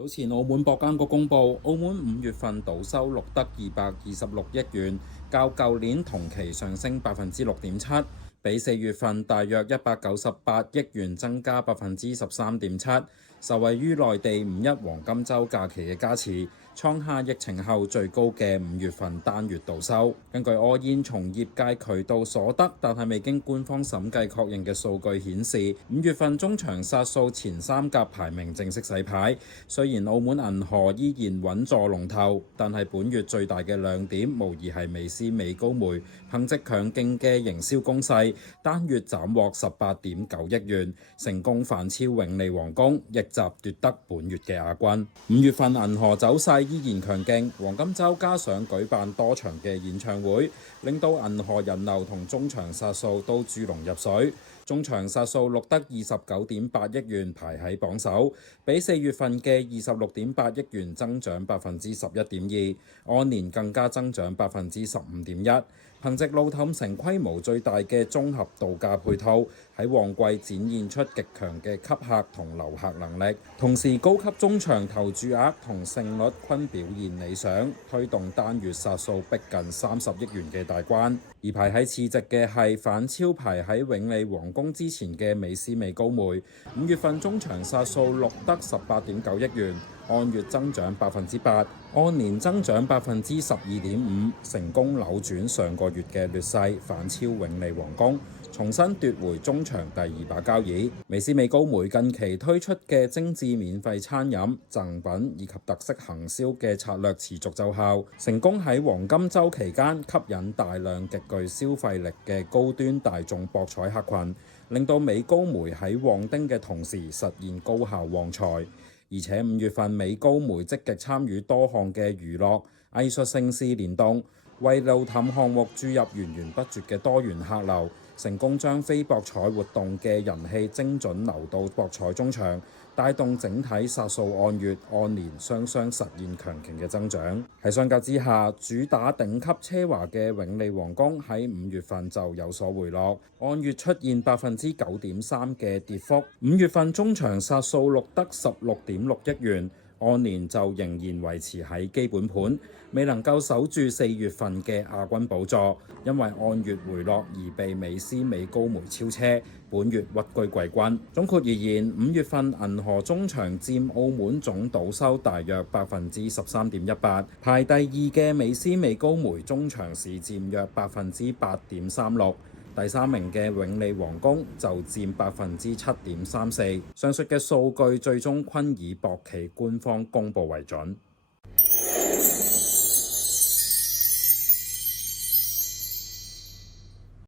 早前澳門博監局公布，澳門5月份賭收錄得226億元，較舊年同期上升6.7%，比4月份大約198億元增加13.7%，受惠於內地5·1黃金週假期嘅加持，創下疫情後最高嘅5月份單月賭收。根據柯煙從業界渠道所得，但係未經官方審計確認嘅數據顯示，5月份中場殺數前3甲排名正式洗牌。雖然澳門銀河依然穩坐龍頭，但係本月最大嘅亮點無疑係美斯美高梅憑藉強勁嘅營銷攻勢，單月斬獲18.9億元，成功反超永利皇宮，逆襲奪得本月嘅亞軍。5月份銀河走勢依然強勁，黃金週加上舉辦多場嘅演唱會，令到銀河人流同中場殺數都豬籠入水。中場殺數錄得29.8億元，排喺榜首，比4月份嘅26.8億元增長11.2%，按年更加增長15.1%。憑藉路氹城規模最大嘅綜合度假配套，喺旺季展現出極強嘅吸客同留客能力，同時高級中場投注額同勝率均表現理想，推動單月殺數逼近30億元嘅大關。而排喺次席嘅係反超排喺永利皇宮之前嘅美斯美高梅，5月份中場殺數錄得18.9億元，按月增長8%，按年增長12.5%，成功扭轉上個月嘅劣勢，反超永利皇宮，重新奪回中場第2把交椅。美斯美高梅近期推出嘅精緻免費餐飲、贈品以及特色行銷嘅策略持續奏效，成功喺黃金週期間吸引大量極具消費力嘅高端大眾博彩客群，令到美高梅喺旺丁嘅同時實現高效旺財。而且5月份美高梅積極參與多項嘅娛樂、藝術盛事聯動，為路氹項目注入源源不絕嘅多元客流，成功將非博彩活動嘅人氣精準流到博彩中場，帶動整體殺數按月、按年雙雙實現強勁嘅增長。喺相較之下，主打頂級奢華嘅永利皇宮喺5月份就有所回落，按月出現9.3%嘅跌幅。5月份中場殺數錄得16.6億元。按年就仍然維持喺基本盤，未能夠守住4月份嘅亞軍寶座，因為按月回落而被美斯美高梅超車，本月屈居季軍。總括而言，5月份銀河中場佔澳門總賭收大約13.18%，排第2嘅美斯美高梅中場市佔約8.36%。第3名嘅永利皇宮就佔7.34%。上述嘅數據最終均以博企官方公佈為準。